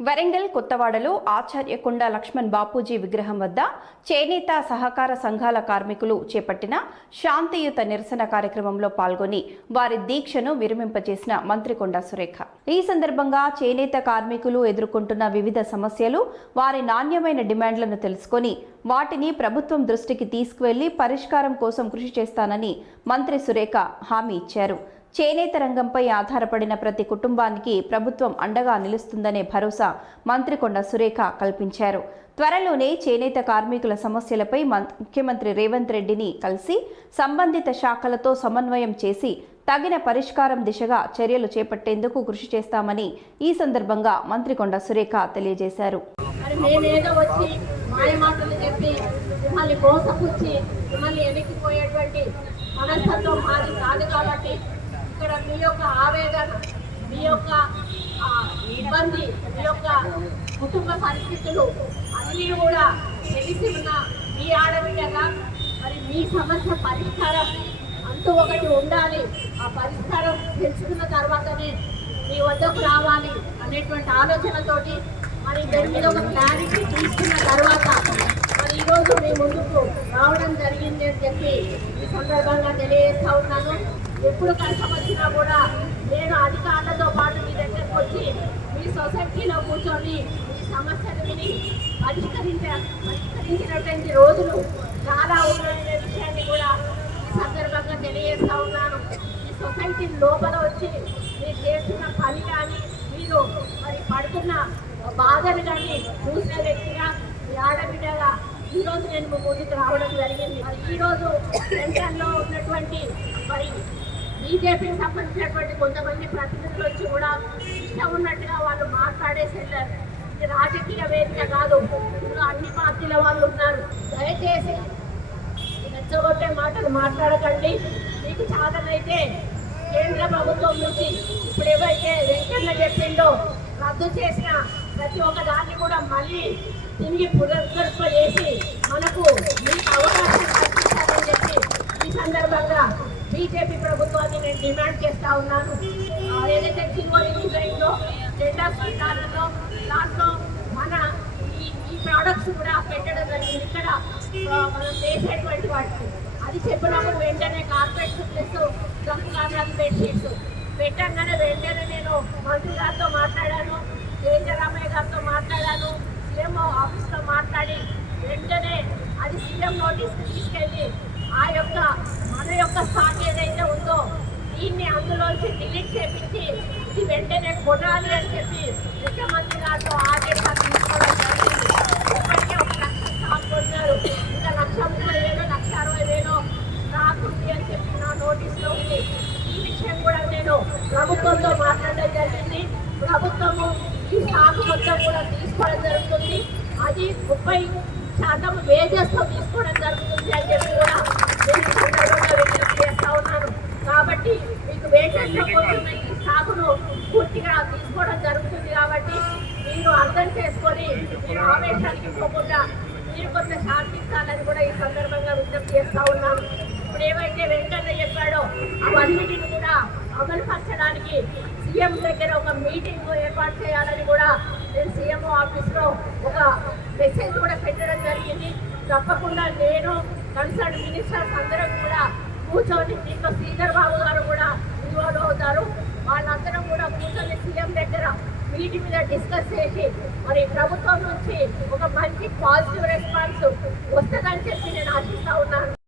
వరంగల్ కొత్తవాడలో ఆచార్యకొండ లక్ష్మణ్ బాపూజీ విగ్రహం వద్ద చేనేత సహకార సంఘాల కార్మికులు చేపట్టిన శాంతియుత నిరసన కార్యక్రమంలో పాల్గొని వారి దీక్షను విరమింపజేసిన మంత్రి కొండా సురేఖ. ఈ సందర్భంగా చేనేత కార్మికులు ఎదుర్కొంటున్న వివిధ సమస్యలు, వారి నాణ్యమైన డిమాండ్లను తెలుసుకొని వాటిని ప్రభుత్వం దృష్టికి తీసుకువెళ్లి పరిష్కారం కోసం కృషి చేస్తానని మంత్రి సురేఖ హామీ ఇచ్చారు. చేనేత రంగంపై ఆధారపడిన ప్రతి కుటుంబానికి ప్రభుత్వం అండగా నిలుస్తుందనే భరోసా మంత్రి కొండా సురేఖ కల్పించారు. త్వరలోనే చేనేత కార్మికుల సమస్యలపై ముఖ్యమంత్రి రేవంత్ రెడ్డిని కలిసి సంబంధిత శాఖలతో సమన్వయం చేసి తగిన పరిష్కారం దిశగా చర్యలు చేపట్టేందుకు కృషి చేస్తామని ఈ సందర్భంగా మంత్రి కొండా సురేఖ తెలియజేశారు. ఇక్కడ మీ యొక్క ఆవేదన, మీ యొక్క ఇబ్బంది, మీ యొక్క కుటుంబ పరిస్థితులు అన్నీ కూడా తెలిసి ఉన్న మీ ఆడబిడ్డగా మరి మీ సమస్య పరిష్కారం అంటూ ఒకటి ఉండాలి. ఆ పరిష్కారం తెలుసుకున్న తర్వాతనే మీ వద్దకు రావాలి అనేటువంటి ఆలోచనతోటి మరి దాని మీద ఒక క్లారిటీ తీసుకున్న తర్వాత మరి ఈరోజు మీ ముందుకు రావడం జరిగింది అని చెప్పి ఈ సందర్భంగా తెలియజేస్తా ఉన్నాను. ఎప్పుడు కష్టం వచ్చినా కూడా నేను అధికారులతో పాటు మీ దగ్గరకు వచ్చి మీ సొసైటీలో కూర్చొని మీ సమస్యలు విని పరిష్కరించినటువంటి రోజులు చాలా ఉన్న విషయాన్ని కూడా ఈ సందర్భంగా తెలియజేస్తా ఉన్నాను. ఈ సొసైటీ లోపల వచ్చి మీరు చేస్తున్న పని కానీ మీరు మరి పడుతున్న బాధలు కానీ చూసిన వ్యక్తిగా మీ ఆడబిడ్డగా ఈరోజు నేను ముందుకు రావడం జరిగింది. మరి ఈరోజు సెంట్రల్లో ఉన్నటువంటి మరి బీజేపీకి సంబంధించినటువంటి కొంతమంది ప్రతినిధులు వచ్చి కూడా ఇష్టం ఉన్నట్టుగా వాళ్ళు మాట్లాడేసేళ్ళారు. ఇది రాజకీయ వేదిక కాదు, ఇందులో అన్ని పార్టీల వాళ్ళు ఉన్నారు. దయచేసి రెచ్చగొట్టే మాటలు మాట్లాడకండి. మీకు చాదనైతే కేంద్ర ప్రభుత్వం నుంచి ఇప్పుడు ఏవైతే వెంకన్న చెప్పిండో రద్దు చేసిన ప్రతి ఒక్క దాన్ని కూడా మళ్ళీ తిరిగి పునరుద్ధరింప చేసి మనకు మీకు అవకాశం కల్పించాలని చెప్పి ఈ సందర్భంగా బీజేపీ ప్రభుత్వాన్ని నేను డిమాండ్ చేస్తా ఉన్నాను. ఏదైతే చివరి డిజైన్లో జెండా స్వీకారంలో దాంట్లో మన ఈ ప్రోడక్ట్స్ కూడా పెట్టడం జరిగింది. ఇక్కడ మనం చేసేటువంటి వాటికి అది చెప్పినప్పుడు వెంటనే కార్పెట్స్ ప్లస్ గంగారాలు బెడ్షీట్స్ పెట్టంగానే వెంటనే నేను మంత్రి గారితో మాట్లాడాను, రామయ్య గారితో మాట్లాడాను, సీఎం ఆఫీస్లో మాట్లాడి వెంటనే అది సీఎం నోటీస్కి తీసుకెళ్ళి ఆ యొక్క మన యొక్క స్టాక్ ఏదైతే ఉందో దీన్ని అందులోంచి డిలీట్ చేపించి ఇది వెంటనే కొనాలి అని చెప్పి ముఖ్యమంత్రి గారితో ఆదేశాలు తీసుకోవడం జరిగింది. ఇప్పటికే 1 లక్ష స్టాక్ కొన్నారు, ఇంకా 1,30,000 1,60,000 స్టాక్ ఉంది అని చెప్పి నా నోటీస్లో ఉంది. ఈ విషయం కూడా నేను ప్రభుత్వంతో మాట్లాడడం జరిగింది. ప్రభుత్వము ఈ స్టాక్ మొత్తం కూడా తీసుకోవడం జరుగుతుంది. అది 30% వేజెస్తో తీసుకోవడం జరుగుతుంది అని చెప్పి కూడా నేను సందర్భంగా విజ్ఞప్తి చేస్తా ఉన్నాను. కాబట్టి మీకు వేజెస్తో పోతున్న ఈ స్టాకును పూర్తిగా తీసుకోవడం జరుగుతుంది. కాబట్టి మీరు అర్థం చేసుకొని మీరు ఆవేశానికి పోకుండా మీరు కొంత శాంతించాలని కూడా ఈ సందర్భంగా విజ్ఞప్తి చేస్తా ఉన్నాను. ఇప్పుడు ఏవైతే వెంకన్న చెప్పాడో అవన్నిటిని కూడా అమలుపరచడానికి సీఎం దగ్గర ఒక మీటింగ్ ఏర్పాటు చేయాలని కూడా నేను సీఎం ఆఫీస్లో ఒక మెసేజ్ కూడా పెట్టడం జరిగింది. తప్పకుండా నేను కన్సర్న్ మినిస్టర్స్ అందరం కూడా కూర్చొని దీంట్లో శ్రీధర్ బాబు గారు కూడా ఇన్వాల్వ్ అవుతారు. వాళ్ళందరం కూడా కూర్చొని సీఎం దగ్గర వీటి మీద డిస్కస్ చేసి మరి ప్రభుత్వం నుంచి ఒక మంచి పాజిటివ్ రెస్పాన్స్ వస్తుందని చెప్పి